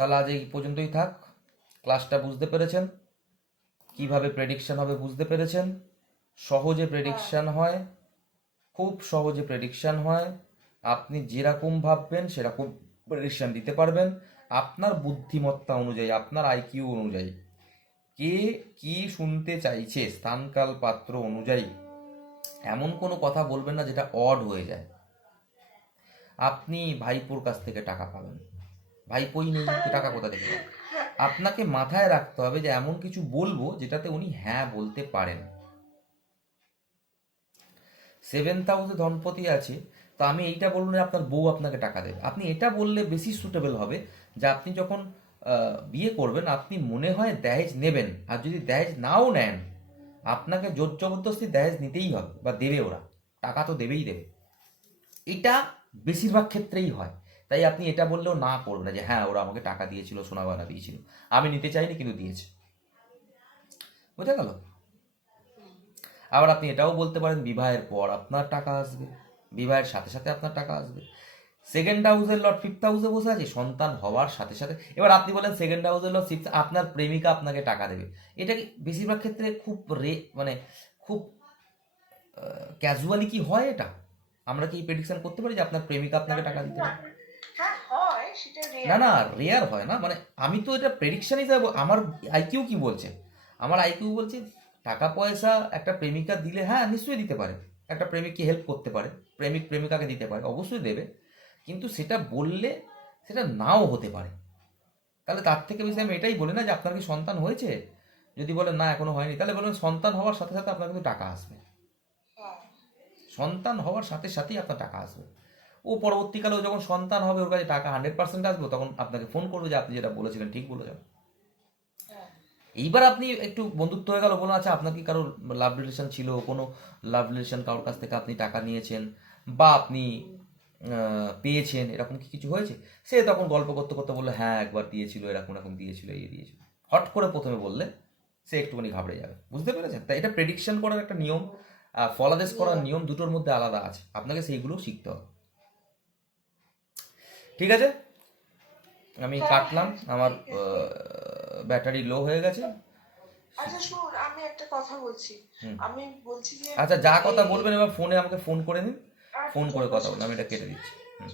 তাহলে আজ এই পর্যন্তই থাক। ক্লাসটা বুঝতে পেরেছেন? কিভাবে প্রেডিকশন হবে বুঝতে পেরেছেন? সহজে প্রেডিকশন হয়, খুব সহজে প্রেডিকশন হয়। আপনি যেরকম ভাববেন সেরকম প্রেডিকশন দিতে পারবেন, আপনার বুদ্ধিমত্তা অনুযায়ী, আপনার আইকিউ অনুযায়ী। কে কি শুনতে চাইছে স্থানকাল পাত্র অনুযায়ী এমন কোনো কথা বলবেন না যেটা অড হয়ে যায়। আপনি ভাইপোর কাছ থেকে টাকা পাবেন, ভাইপোই নেই, টাকা কোথা থেকে পাবেন? আপনাকে মাথায় রাখতে হবে যে এমন কিছু বলবো যেটাতে উনি হ্যাঁ বলতে পারেন। 7th হাউসে ধনপতি আছে, তো আমি এইটা বলবো না আপনার বউ আপনাকে টাকা দেবে। আপনি এটা বললে বেশি সুটেবল হবে যে আপনি যখন বিয়ে করবেন আপনি মনে হয় দহেজ নেবেন, আর যদি দহেজ নাও নেন আপনাকে জোর জবরদস্তি দহেজ নিতেই হবে বা দেবে, ওরা টাকা তো দেবেই দেবে। এটা বেশিরভাগ ক্ষেত্রেই হয়। তাই আপনি এটা বললেও না করবেন না যে হ্যাঁ ওরা আমাকে টাকা দিয়েছিল, সোনা গয়না দিয়েছিল, আমি নিতে চাইনি কিন্তু দিয়েছে। বোঝা গেল? আবার আপনি এটাও বলতে পারেন বিবাহের পর আপনার টাকা আসবে, বিবাহের সাথে সাথে আপনার টাকা আসবে। 2nd হাউসের লর্ড 5th হাউসে বসে আছে, সন্তান হওয়ার সাথে সাথে। এবার আপনি বলেন 2nd হাউসের লর্ড 6th, আপনার প্রেমিকা আপনাকে টাকা দেবে। এটা কি বেশিরভাগ ক্ষেত্রে খুব মানে খুব ক্যাজুয়ালি কি হয় এটা? আমরা কি প্রেডিকশন করতে পারি যে আপনার প্রেমিকা আপনাকে টাকা দিতে পারে? হ্যাঁ হয়, সেটা না রেয়ার। না, রেয়ার হয় না, মানে আমি তো এটা প্রেডিকশন হিসাবে আমার আইকিউ কি বলছে? আমার আইকিউ বলছে টাকা পয়সা একটা প্রেমিকা দিলে হ্যাঁ নিশ্চয়ই দিতে পারে, একটা প্রেমিককে হেল্প করতে পারে, প্রেমিক প্রেমিকাকে দিতে পারে, অবশ্যই দেবে। কিন্তু সেটা বললে সেটা নাও হতে পারে। তাহলে তার থেকে বেশি আমি এটাই বলি না যে আপনার কি সন্তান হয়েছে, যদি বলেন না এখনো হয়নি তাহলে বলবেন সন্তান হওয়ার সাথে সাথে আপনার কিন্তু টাকা আসবে। হ্যাঁ, সন্তান হওয়ার সাথে সাথেই আপনার টাকা আসবে। ও পরবর্তীকালে ও যখন সন্তান হবে ওর কাছে টাকা 100% আসবে, তখন আপনাকে ফোন করবে যে আপনি যেটা বলেছিলেন ঠিক বলেছেন। হ্যাঁ, এইবার আপনি একটু বন্ধুত্ব হয়ে গেল, বলুন আচ্ছা আপনার কি কারোর লাভ রিলেশন ছিল, কোনো লাভ রিলেশন কারোর কাছ থেকে আপনি টাকা নিয়েছেন বা আপনি পেয়েছেন, এরকম কি কিছু হয়েছে? সে তখন গল্প করতে করতে বললো হ্যাঁ একবার দিয়েছিল, এরকম এরকম দিয়েছিল, এই দিয়েছিল। হট করে প্রথমে বললে সে একটুখানি ঘাবড়ে যাবে, বুঝতে পেরেছেন? তাই এটা প্রেডিকশন করার একটা নিয়ম, ফলাদেশ করার নিয়ম দুটোর মধ্যে আলাদা আছে, আপনাকে সেইগুলো শিখতে হবে। ঠিক আছে, আমি হ্যাঁ, কাটলাম, হ্যাঁ, আমার ঠিক আছে। ব্যাটারি লো হয়ে গেছে। আচ্ছা শোন, আমি একটা কথা বলছি। হুম। আমি বলছি যে আচ্ছা যা কথা এই বলবেন এবার ফোনে আমাকে ফোন করে নিন, আচ্ছা ফোন করে ঠিক কথা আছে, বলুন, আমি ঠিক এটা আছে। কেটে দিচ্ছি। হুম।